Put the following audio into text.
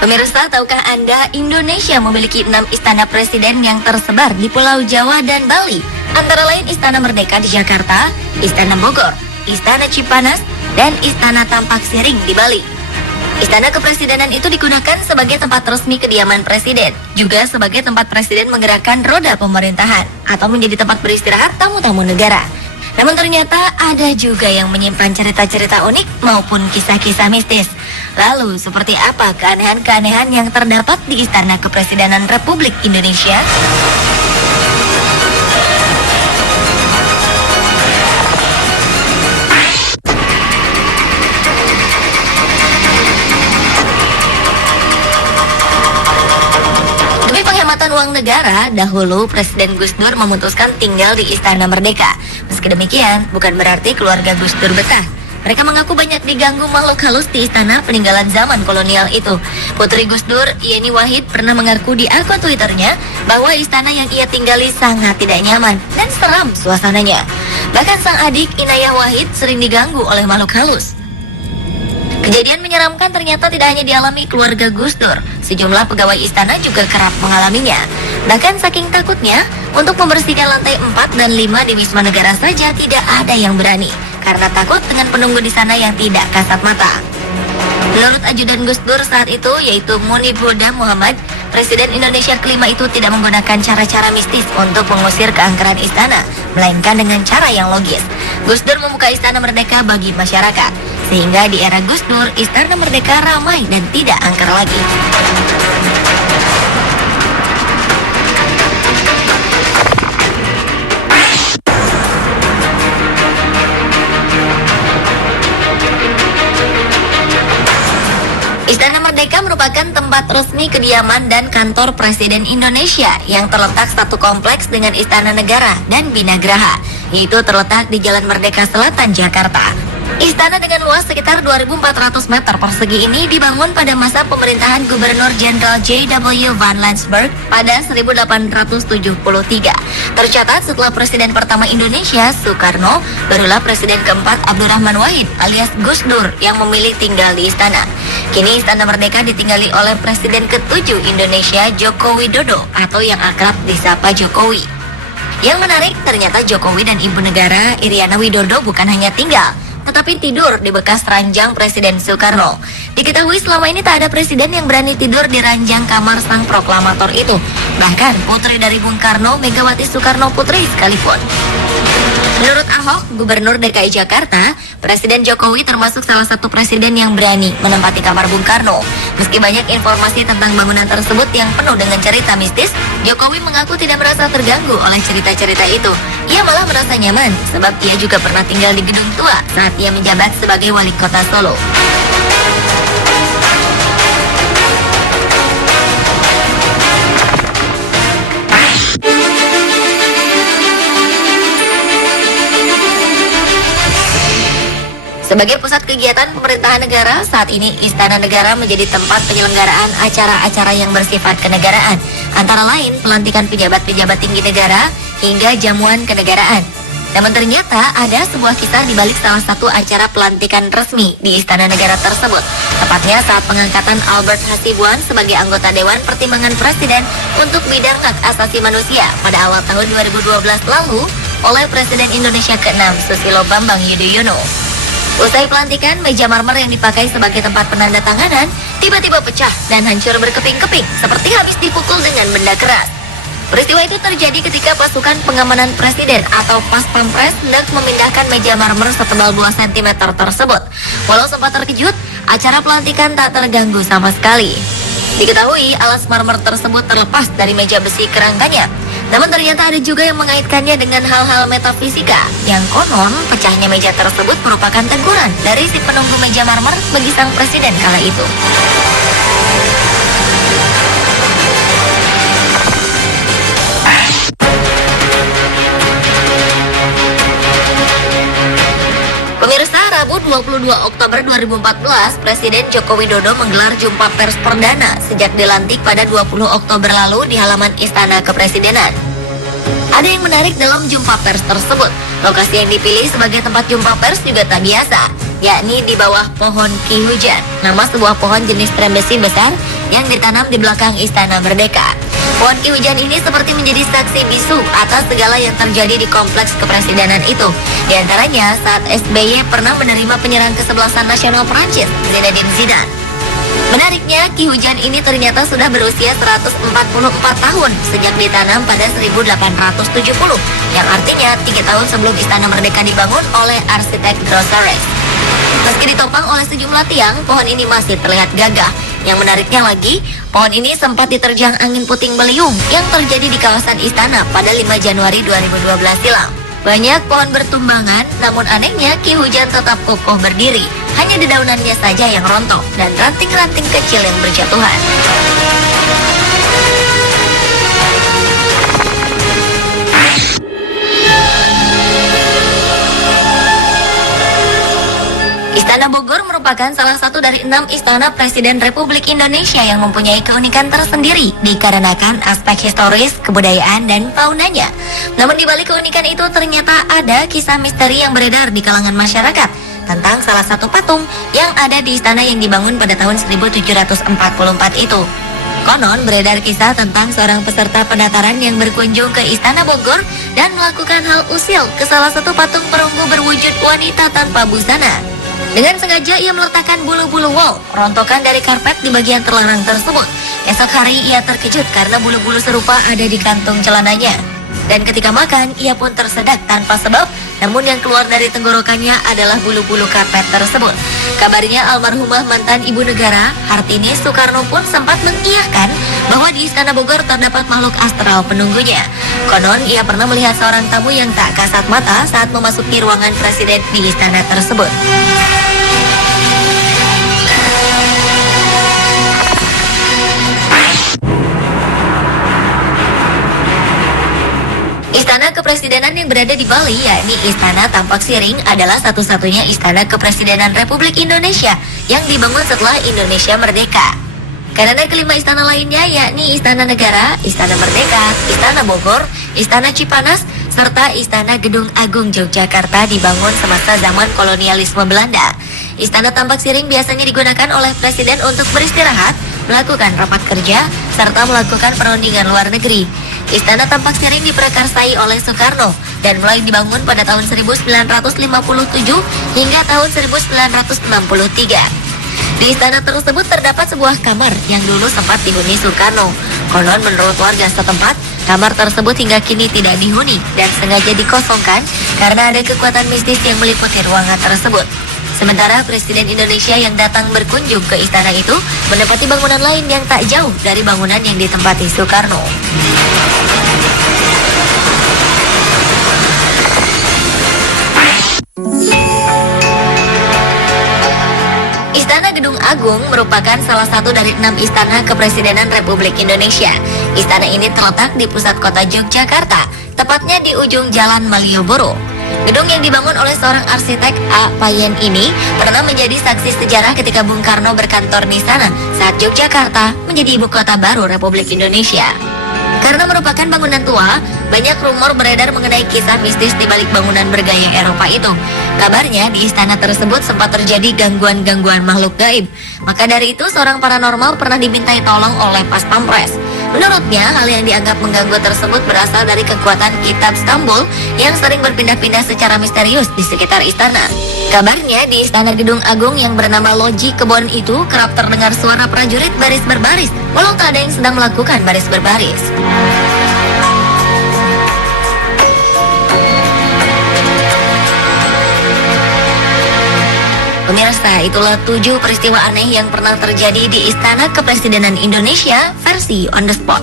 Pemirsa, tahukah Anda Indonesia memiliki 6 istana presiden yang tersebar di Pulau Jawa dan Bali? Antara lain Istana Merdeka di Jakarta, Istana Bogor, Istana Cipanas, dan Istana Tampak Siring di Bali. Istana kepresidenan itu digunakan sebagai tempat resmi kediaman presiden, juga sebagai tempat presiden menggerakkan roda pemerintahan, atau menjadi tempat beristirahat tamu-tamu negara. Namun ternyata ada juga yang menyimpan cerita-cerita unik maupun kisah-kisah mistis. Lalu, seperti apa keanehan-keanehan yang terdapat di Istana Kepresidenan Republik Indonesia? Demi penghematan uang negara, dahulu Presiden Gus Dur memutuskan tinggal di Istana Merdeka. Meski demikian, bukan berarti keluarga Gus Dur betah. Mereka mengaku banyak diganggu makhluk halus di istana peninggalan zaman kolonial itu. Putri Gus Dur, Yeni Wahid, pernah mengaku di akun Twitternya bahwa istana yang ia tinggali sangat tidak nyaman dan seram suasananya. Bahkan sang adik Inayah Wahid sering diganggu oleh makhluk halus. Kejadian menyeramkan ternyata tidak hanya dialami keluarga Gus Dur. Sejumlah pegawai istana juga kerap mengalaminya. Bahkan saking takutnya, untuk membersihkan lantai 4 dan 5 di Wisma Negara saja tidak ada yang berani, karena takut dengan penunggu di sana yang tidak kasat mata. Menurut ajudan Gus Dur saat itu, yaitu Munib Huda Muhammad, Presiden Indonesia kelima itu tidak menggunakan cara-cara mistis untuk mengusir keangkeran istana, melainkan dengan cara yang logis. Gus Dur membuka Istana Merdeka bagi masyarakat, sehingga di era Gus Dur, Istana Merdeka ramai dan tidak angker lagi. Istana Merdeka merupakan tempat resmi kediaman dan kantor Presiden Indonesia yang terletak satu kompleks dengan Istana Negara dan Binagraha, yaitu terletak di Jalan Merdeka Selatan, Jakarta. Istana dengan luas sekitar 2.400 meter persegi ini dibangun pada masa pemerintahan Gubernur Jenderal J.W. Van Lansberg pada 1873. Tercatat setelah Presiden pertama Indonesia, Soekarno, barulah Presiden keempat Abdurrahman Wahid alias Gus Dur yang memilih tinggal di istana. Kini Istana Merdeka ditinggali oleh Presiden ke-7 Indonesia, Joko Widodo, atau yang akrab disapa Jokowi. Yang menarik, ternyata Jokowi dan Ibu Negara Iriana Widodo bukan hanya tinggal, tetapi tidur di bekas ranjang Presiden Soekarno. Diketahui selama ini tak ada presiden yang berani tidur di ranjang kamar sang proklamator itu. Bahkan putri dari Bung Karno, Megawati Soekarno Putri sekalipun. Menurut Ahok, Gubernur DKI Jakarta, Presiden Jokowi termasuk salah satu presiden yang berani menempati kamar Bung Karno. Meski banyak informasi tentang bangunan tersebut yang penuh dengan cerita mistis, Jokowi mengaku tidak merasa terganggu oleh cerita-cerita itu. Ia malah merasa nyaman, sebab ia juga pernah tinggal di gedung tua saat ia menjabat sebagai wali kota Solo. Sebagai pusat kegiatan pemerintahan negara, saat ini Istana Negara menjadi tempat penyelenggaraan acara-acara yang bersifat kenegaraan, antara lain pelantikan pejabat-pejabat tinggi negara hingga jamuan kenegaraan. Namun ternyata ada sebuah kisah di balik salah satu acara pelantikan resmi di Istana Negara tersebut, tepatnya saat pengangkatan Albert Hasibuan sebagai anggota Dewan Pertimbangan Presiden untuk bidang hak asasi manusia pada awal tahun 2012 lalu oleh Presiden Indonesia ke-6 Susilo Bambang Yudhoyono. Usai pelantikan, meja marmer yang dipakai sebagai tempat penandatanganan tiba-tiba pecah dan hancur berkeping-keping seperti habis dipukul dengan benda keras. Peristiwa itu terjadi ketika pasukan pengamanan presiden atau Pas Pampres hendak memindahkan meja marmer setebal 2 cm tersebut. Walau sempat terkejut, acara pelantikan tak terganggu sama sekali. Diketahui alas marmer tersebut terlepas dari meja besi kerangkanya. Namun ternyata ada juga yang mengaitkannya dengan hal-hal metafisika, yang konon pecahnya meja tersebut merupakan teguran dari si penunggu meja marmer bagi sang presiden kala itu. Pemirsa, Rabu 22 Oktober 2014, Presiden Joko Widodo menggelar jumpa pers perdana sejak dilantik pada 20 Oktober lalu di halaman Istana Kepresidenan. Ada yang menarik dalam jumpa pers tersebut. Lokasi yang dipilih sebagai tempat jumpa pers juga tak biasa. yakni di bawah pohon Ki Hujan, nama sebuah pohon jenis trembesi besar yang ditanam di belakang Istana Merdeka. Pohon Ki Hujan ini seperti menjadi saksi bisu atas segala yang terjadi di kompleks kepresidenan itu. Di antaranya saat SBY pernah menerima penyerang kesebelasan nasional Prancis, Zinedine Zidane. Menariknya, Ki Hujan ini ternyata sudah berusia 144 tahun sejak ditanam pada 1870, yang artinya 3 tahun sebelum Istana Merdeka dibangun oleh arsitek Grosseres. Meski ditopang oleh sejumlah tiang, pohon ini masih terlihat gagah. Yang menariknya lagi, pohon ini sempat diterjang angin puting beliung yang terjadi di kawasan istana pada 5 Januari 2012 silam. Banyak pohon bertumbangan, namun anehnya Ki Hujan tetap kokoh berdiri. Hanya dedaunannya saja yang rontok dan ranting-ranting kecil yang berjatuhan. Istana Bogor merupakan salah satu dari 6 istana Presiden Republik Indonesia yang mempunyai keunikan tersendiri dikarenakan aspek historis, kebudayaan, dan faunanya. Namun di balik keunikan itu ternyata ada kisah misteri yang beredar di kalangan masyarakat tentang salah satu patung yang ada di istana yang dibangun pada tahun 1744 itu. Konon beredar kisah tentang seorang peserta pendataran yang berkunjung ke Istana Bogor dan melakukan hal usil ke salah satu patung perunggu berwujud wanita tanpa busana. Dengan sengaja ia meletakkan bulu-bulu wol, rontokan dari karpet di bagian terlarang tersebut. Esok hari ia terkejut karena bulu-bulu serupa ada di kantung celananya. Dan ketika makan, ia pun tersedak tanpa sebab, namun yang keluar dari tenggorokannya adalah bulu-bulu karpet tersebut. Kabarnya almarhumah mantan ibu negara, Hartini Soekarno pun sempat mengiyahkan bahwa di Istana Bogor terdapat makhluk astral penunggunya. Konon ia pernah melihat seorang tamu yang tak kasat mata saat memasuki ruangan presiden di istana tersebut. Istana Kepresidenan yang berada di Bali, yakni Istana Tampak Siring, adalah satu-satunya istana kepresidenan Republik Indonesia yang dibangun setelah Indonesia merdeka. Karena kelima istana lainnya, yakni Istana Negara, Istana Merdeka, Istana Bogor, Istana Cipanas, serta Istana Gedung Agung Yogyakarta dibangun semasa zaman kolonialisme Belanda. Istana Tampak Siring biasanya digunakan oleh presiden untuk beristirahat, melakukan rapat kerja, serta melakukan perundingan luar negeri. Istana Tampak Siring diprakarsai oleh Soekarno dan mulai dibangun pada tahun 1957 hingga tahun 1963. Di istana tersebut terdapat sebuah kamar yang dulu sempat dihuni Soekarno. Konon menurut warga setempat, kamar tersebut hingga kini tidak dihuni dan sengaja dikosongkan karena ada kekuatan mistis yang meliputi ruangan tersebut. Sementara Presiden Indonesia yang datang berkunjung ke istana itu menempati bangunan lain yang tak jauh dari bangunan yang ditempati Soekarno. Istana Gedung Agung merupakan salah satu dari 6 istana kepresidenan Republik Indonesia. Istana ini terletak di pusat kota Yogyakarta, tepatnya di ujung Jalan Malioboro. Gedung yang dibangun oleh seorang arsitek A. Payen ini pernah menjadi saksi sejarah ketika Bung Karno berkantor di sana saat Yogyakarta menjadi ibu kota baru Republik Indonesia. Karena merupakan bangunan tua, banyak rumor beredar mengenai kisah mistis di balik bangunan bergaya Eropa itu. Kabarnya di istana tersebut sempat terjadi gangguan-gangguan makhluk gaib. Maka dari itu seorang paranormal pernah dimintai tolong oleh Pas Pampres. Menurutnya, hal yang dianggap mengganggu tersebut berasal dari kekuatan kitab Stambul yang sering berpindah-pindah secara misterius di sekitar istana. Kabarnya di Istana Gedung Agung yang bernama Loji Kebon itu kerap terdengar suara prajurit baris berbaris, walau tak ada yang sedang melakukan baris berbaris. Pemirsa, itulah 7 peristiwa aneh yang pernah terjadi di Istana Kepresidenan Indonesia versi On The Spot.